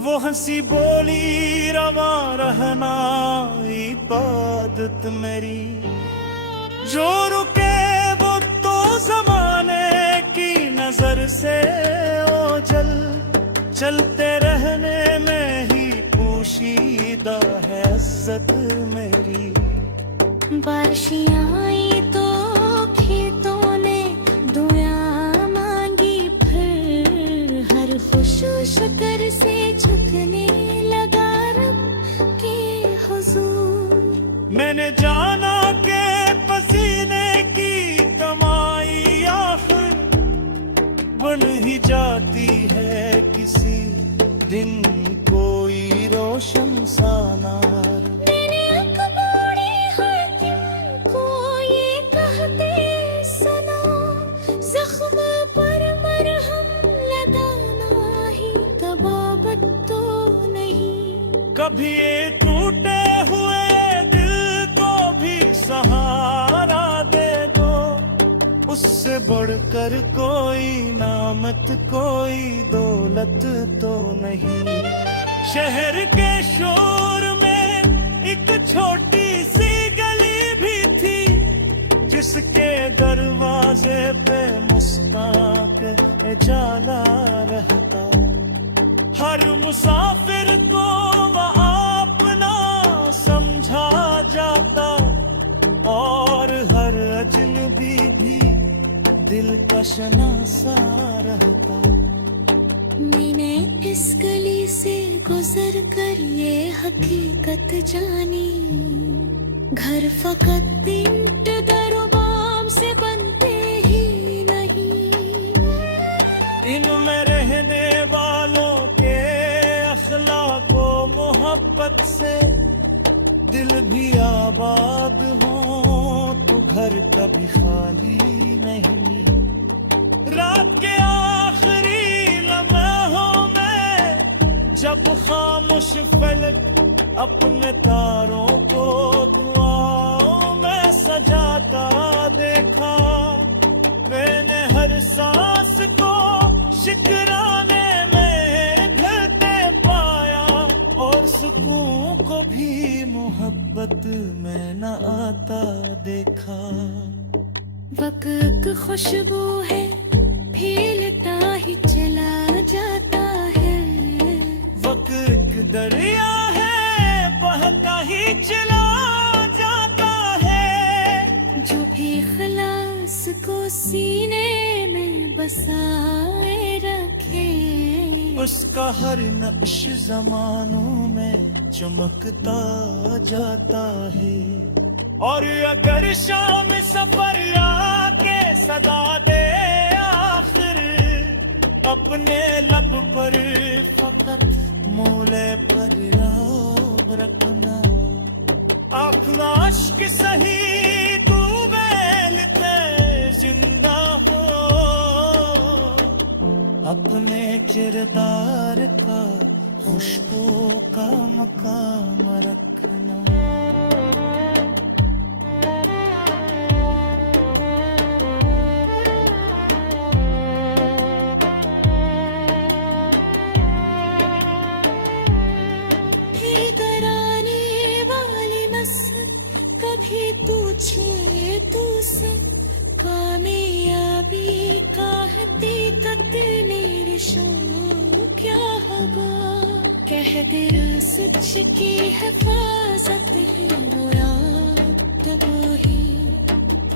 वो हंसी बोली रवा रहना इबादत मेरी, जो रुके वो तो जमाने की नजर से ओझल, चलते रहने में ही पोशीदा है इज्जत मेरी। बारिशियाँ आई तो खेतों ने दुआ मांगी, फिर हर खुशो शुक्र से झुकने लगा रब के हुजूर। मैंने जाना के पसीने की कमाई आखिर बन ही जाती है किसी दिन कोई रोशन सा नार। मैंने अखबारे हाकिम को ये कहते सुना, जख्म पर मरहम लगाना ही तबाबत तो नहीं। कभी ये टूटे हुए दिल को भी सहारा दे दो, उससे बढ़कर कोई नामत कोई दौलत तो नहीं। शहर के शोर में एक छोटी सी गली भी थी, जिसके दरवाजे पे मुस्ताक जाला रहता। हर मुसाफिर को वह अपना समझा जाता, और हर अजनबी भी दिल का शनासा रहता। मैंने इस गली से गुजर कर ये हकीकत जानी, घर फकत ईंट दरबाम से बनते ही नहीं। इनमें रहने वालों के अखलाक व मोहब्बत से दिल भी आबाद हो तो घर कभी खाली नहीं। रात के आखिरी लम्हों में जब खामोश फलक अपने तारों को दुआओं में सजाता देखा, मैंने हर सांस को शिकराने में ढलते पाया, और सुकून को भी मोहब्बत में न आता देखा। वक्त खुशबू है फैलता ही चला जाता है, वक्त दरिया है बहता ही चला जाता है। जो भी खलास को सीने में बसाए रखे, उसका हर नक्श जमानों में चमकता जाता है। और अगर शाम सफर आके सदा दे आखिर, अपने लब पर फकत मूले पर याद रखना। अपना अश्क सही तू बैलते जिंदा हो, अपने किरदार का खुशबू का मकाम रखना। कभी पूछे तू से कामयाबी का हकीकत मेरे शो क्या होगा, कह दे सच की हिफाजत ही रोया तब ही,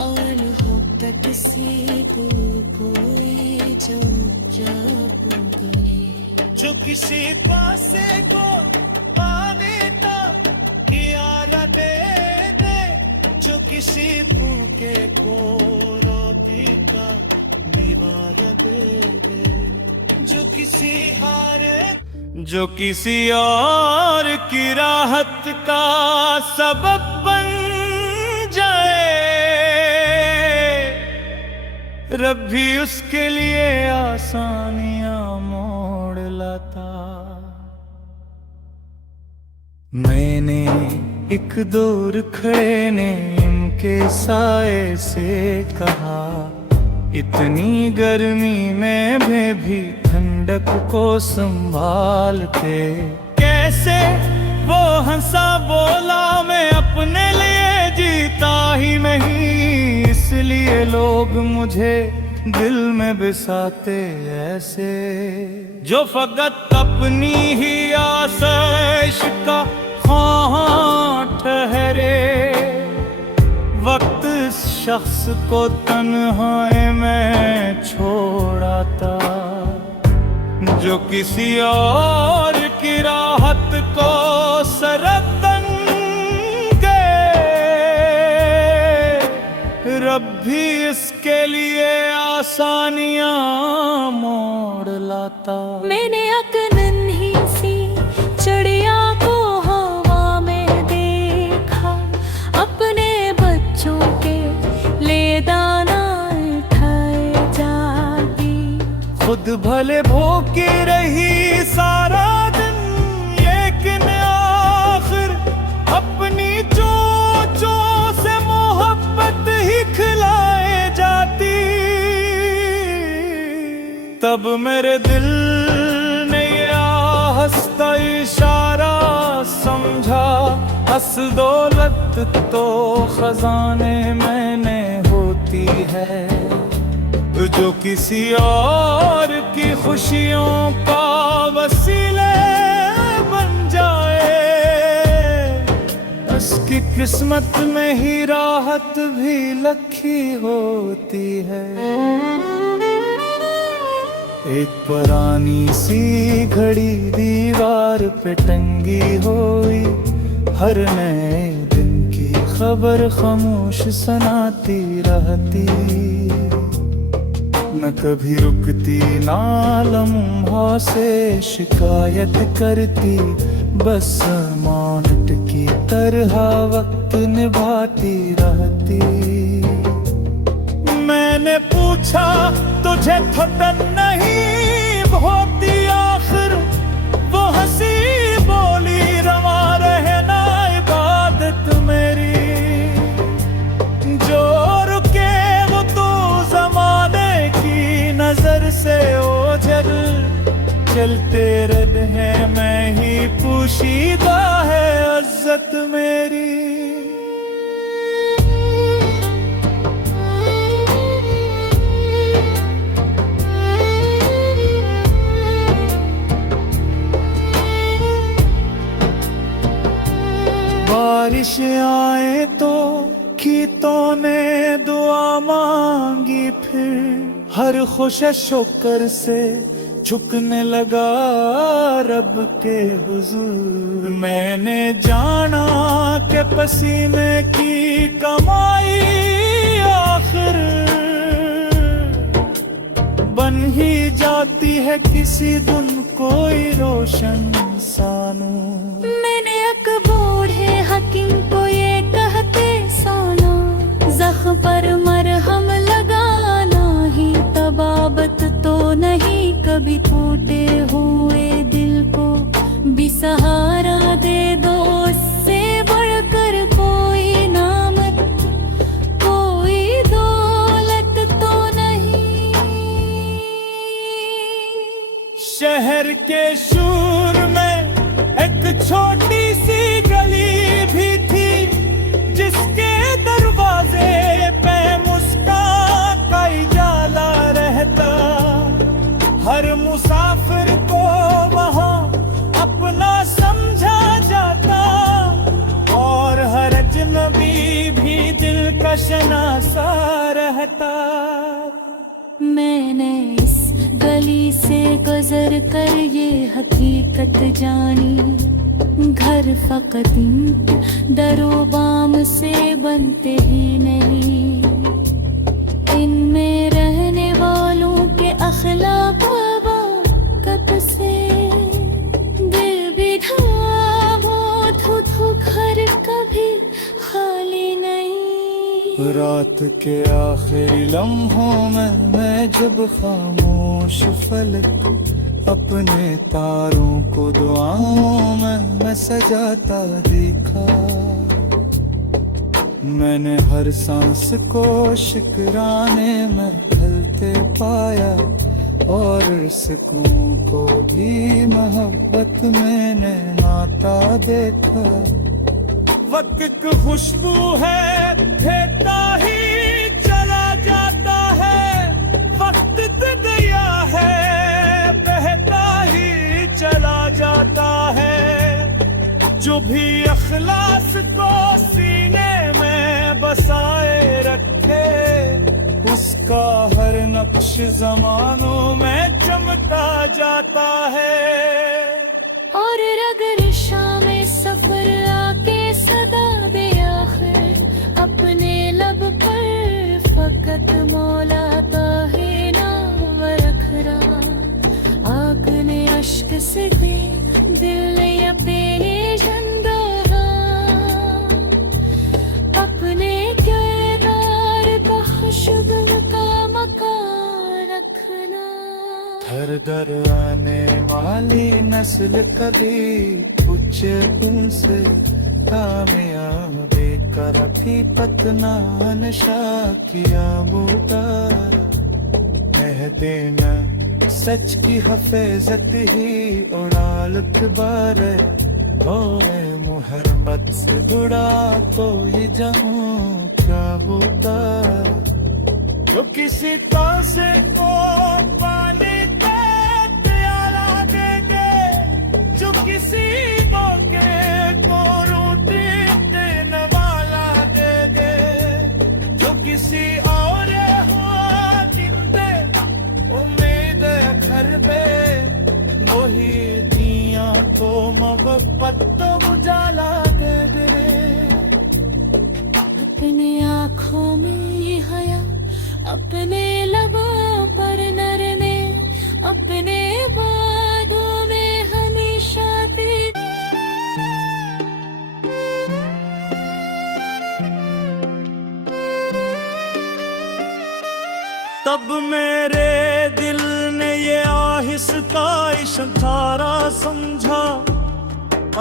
और मोहब्बत से तू कोई जो जाप गई। जो किसी पासे को पाने तो किया दे, जो किसी भूखे को रोटी का दीवार दे दे, जो किसी हारे, जो किसी और की राहत का सबब बन जाए, रब भी उसके लिए आसानियां मोड़ लाता। मैंने एक दूर खड़े ने इनके साए से कहा, इतनी गर्मी में भी ठंड मेंढक को संभालते। कैसे वो हंसा बोला मैं अपने लिए जीता ही नहीं, इसलिए लोग मुझे दिल में बसाते ऐसे। जो फकत अपनी ही आसैश का ख्वाहां ठहरे, वक्त इस शख्स को तन्हाई में छोड़ाता। जो किसी और की राहत को सरतन गए, रब भी इसके लिए आसानियां मोड़ लाता। मैंने एक नन्ही सी चिड़िया को हवा में देखा, अपने बच्चों के ले दाना उठाए जाती। खुद भले भूखी रही सारा दिन, लेकिन आखिर अपनी चोंचों से मोहब्बत ही खिलाए जाती। तब मेरे दिल ने ये हंसता इशारा समझा, असल दौलत तो खजाने मैंने होती है। जो किसी और की खुशियों का वसीले बन जाए, उसकी किस्मत में ही राहत भी लखी होती है। एक पुरानी सी घड़ी दीवार पे टंगी हुई, हर नए दिन की खबर खामोश सुनाती रहती। न कभी रुकती ना लम्हा से शिकायत करती, बस मानट की तरह वक्त निभाती रहती। मैंने पूछा तुझे थकन नहीं होती आखिर, वो हंसी बोली रवा रहना इबादत मेरी। जो रुके वो तो जमाने की नजर से ओझल, चलते रहे मैं ही पोशीदा है इज्जत मेरी। बारिश आए तो खेतों ने दुआ मांगी, फिर हर खुश शुक्र से झुकने लगा रब के हुजूर। मैंने जाना कि पसीने की कमाई आखिर बन ही जाती है किसी दिन कोई रोशन सानू। मैंने एक बूढ़े हकीम को ये कहते सुना, जख्म पर मरहम लगाना ही तबाबत तो नहीं, कभी टूटे हुए दिल को भी सहारा दे दो, उससे बढ़कर कोई नामत कोई दौलत तो नहीं। शहर के शूर में एक छोटी सी गली भी थी, जिसके दरवाजे पे मुस्कान का उजाला रहता। हर मुसाफिर को वहाँ अपना समझा जाता, और हर अजनबी भी दिल का शनासा रहता। मैंने इस गली से गुजर कर ये हकीकत जानी, घर फकत ईंट दरो बाम से बनते ही नहीं। इनमें रहने वालों के अखलाक वबाकत से दिल भी ढाबो थू घर कभी खाली नहीं। रात के आखिरी लम्हों में मैं जब खामोश फलक अपने तारों को दुआओं में मैं सजाता देखा। मैंने हर सांस को शुक्राने में ढलते पाया, और सुकून को भी मोहब्बत मैंने नाता देखा। वक्त की खुशबू है देता ही चला जाता है, वक्त तो गया है बहता ही चला जाता है। जो भी अखलास को सीने में बसाए रखे, उसका हर नक्श जमानों में चमका जाता है। और अगर शाम सफर आके सदा दे आखिर, अपने लब पर फकत मौला ताहे नाम रख रहा। आग ने अश्क से दे दिल या पेशंदा, अपने किरदार का खुशबू का मकान रखना। हर दर आने वाली नस्ल कभी पूछे तुमसे, कामयाबी का रफी पतना नशा किया मुतारा। कह देना सच की हफेजत ही उड़ाल बार, होए मुहर्रमत से जुड़ा कोई जाऊं क्या होता। जो किसी तासे को पानी का प्याला दे दे, जो किसी धोखे को रोटी देने वाला दे दे, जो किसी और हो जिंदे उम्मीद घर पे, वही दिया तो मोहब्बत तो उजाला दे दे। अपने आँखों में ये हया, अपने लबों पर नरमे, अपने बादों में हमेशा तेरे। तब मेरे दिल ने ये आहिस्ता इशारा समझा,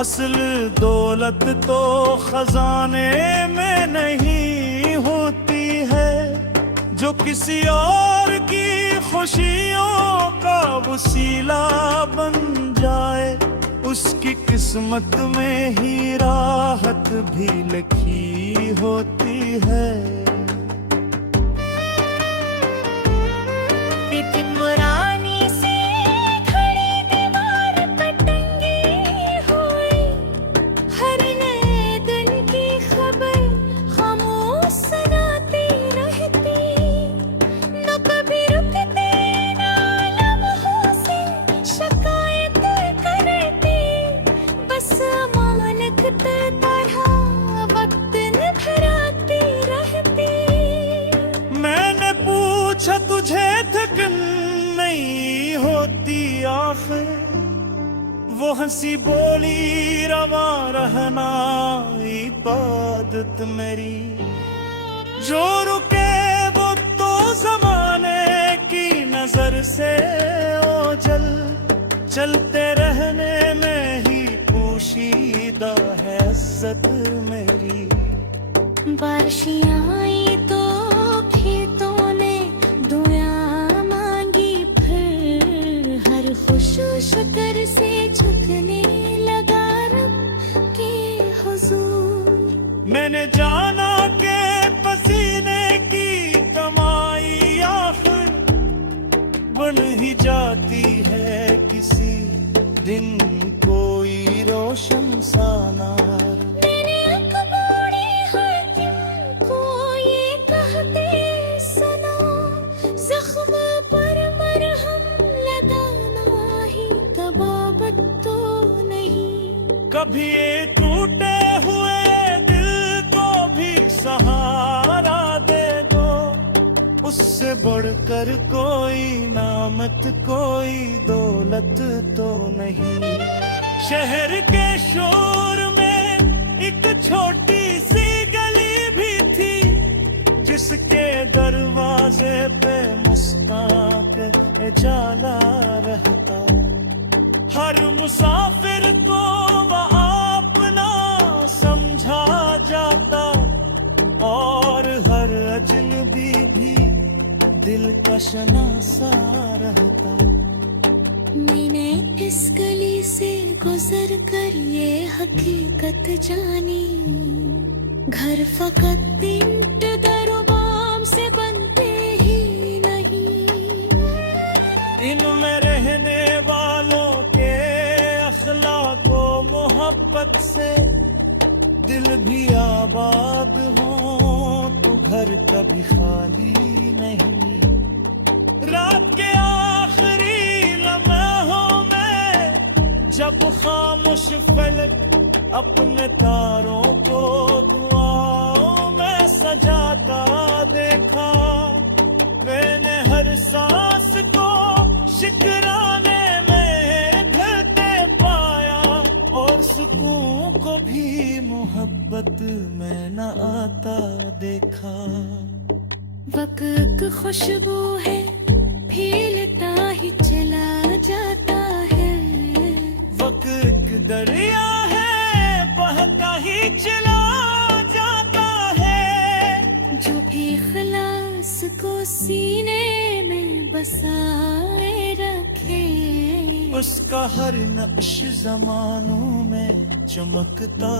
असल दौलत तो खजाने में नहीं होती है। जो किसी और की खुशियों का वसीला बन जाए, उसकी किस्मत में ही राहत भी लिखी होती है। पुरानी से खड़ी दीवार पर टंगी हुई, हर नए दिन की खबर खामोश सुनाती रहती। न कभी रुकते न लम्हों से शिकायत करती, बस अमानत तरह वक्त निभराती रहती। मैंने पूछा तुझे थकन नहीं होती आखिर, वो हंसी बोली रवा रहना इबादत मेरी। जो रुके वो तो जमाने की नजर से ओझल, चलते रहने में ही पोशीदा है इज्जत मेरी। बारिशें आई तो खेतों ने दुआ मांगी, फिर हर खुश शुक्र से झुकने लगा रब के हुजूर। मैंने जाना के पसीने की कमाई आखिर बन ही जाती है किसी दिन कोई रोशन सानार। मैंने अखबारे हाकिम को ये कहते सुना, जख्म पर मरहम लगाना ही तबाबत तो नहीं। कभी ये टूटे हुए दिल को भी सहारा दे दो, उससे बढ़कर कोई नामत कोई दौलत तो नहीं। शहर के शोर में एक छोटी सी गली भी थी, जिसके दरवाजे पे मुस्कान जाला रहता। हर मुसाफिर को वह अपना समझा जाता, और हर अजनबी भी दिल का अशना सा रहता। मैंने इस गली से गुजर कर ये हकीकत जानी, घर फकत ईंट दरो बाम से बनते ही नहीं। इनमें रहने वालों के अखलाक व मोहब्बत से दिल भी आबाद हो तो घर कभी खाली नहीं। रात के आखिरी लम्हों में जब खामोश फलक अपने तारों को दुआओं में सजाता देखा, मैंने हर सांस को शिकराने में ढलते पाया और सुकून को भी मोहब्बत में न आता देखा। वक्त खुशबू है फैलता ही चला जाता है, वक्त दरिया है बहता ही चला जाता है। जो भी खलास को सीने में बसाए रखे, उसका हर नक्श जमानों में चमकता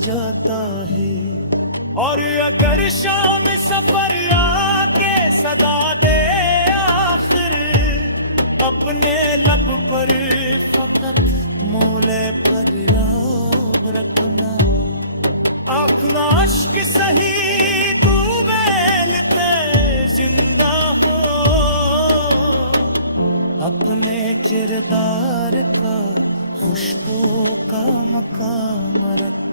जाता है। और अगर शाम सफर आके सदा दे आखिर, अपने लब पर फकत मूले पर याद रखना। आँखना अश्क सही तू बेलते जिंदा हो, अपने किरदार का खुशबू का मकाम रख।